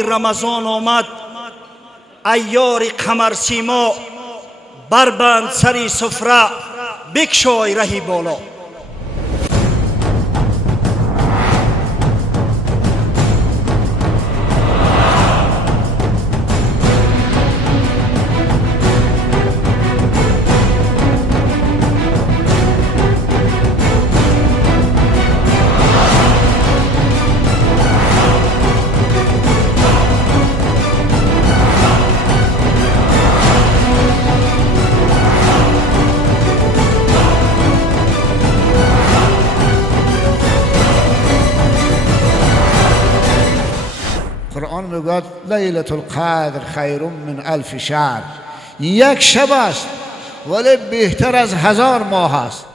ماهی رمضان آمد، ایار قمر سیما، بربند سری سفره، بکشای رهی بالا. قرآن میگوید لیلة القدر خیر من الف شهر. یک شب است ولی بهتر از 1000 ماه است.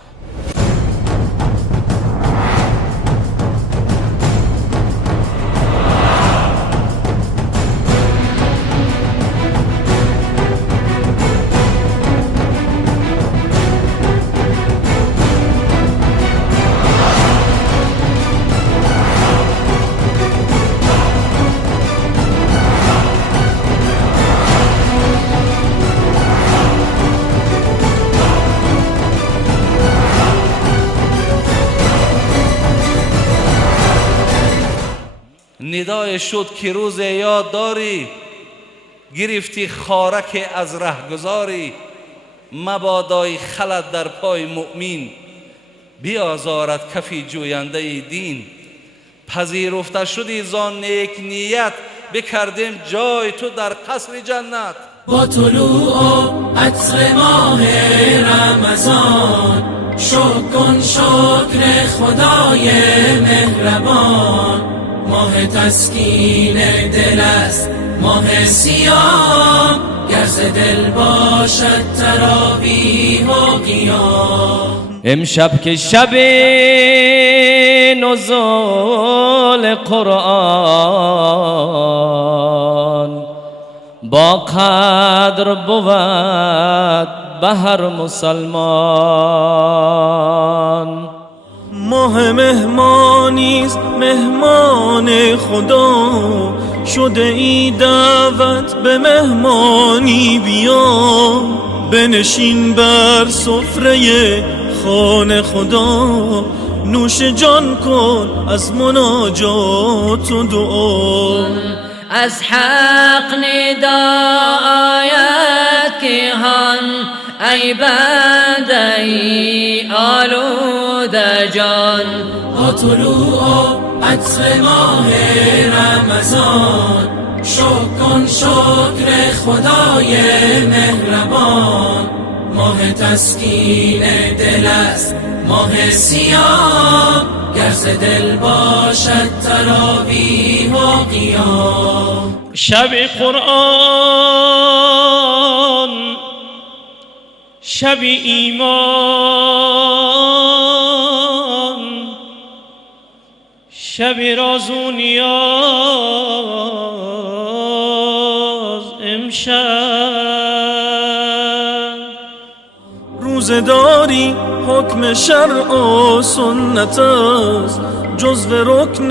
ندای شد که روز یاد داری، گرفتی خارک از رهگذاری. مبادای خلد در پای مؤمن، بیازارد کفی جوینده دین. پذیرفته شدی زان نیک نیت، بکردیم جای تو در قصر جنت. با طلوع عطر ماه رمضان، شکر کن شکر خدای مهربان. ماه تسکین دل است ماه صیام، گر ز دل باشد تراویح و قیام. امشب که شب نزول قرآن، با قدر بود به هر مسلمان. ماه مهمانیست مهمان خدا، شده ای دعوت به مهمانی بیا. بنشین بر سفره خانه خدا، نوش جان کن از مناجات و دعا. از حق ندا آید که هان، ای بنده ای آلوده جان. با طلوع عطر ماه رمضان، شکر کن شکر خدای مهربان. ماه تسکین دل است ماه صیام، گر ز دل باشد تراویح و قیام. شب قرآن، شب ایمان، شب راز و نیاز. امشب روزداری حکم شرع و سنت است، جزو رکن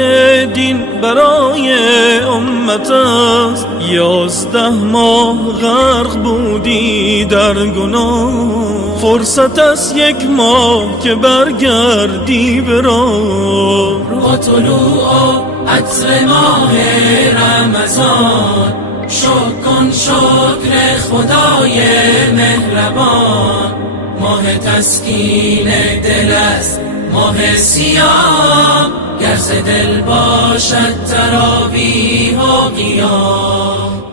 دین برای امت است. 11 ماه غرق بودی در گناه، فرصت است 1 ماه که برگردی به راه. با طلوع عطر ماه رمضان، شکر کن شکر خدای مهربان. ماه تسکین دل است ماه صیام، گر ز دل باشد تراویح و قیام.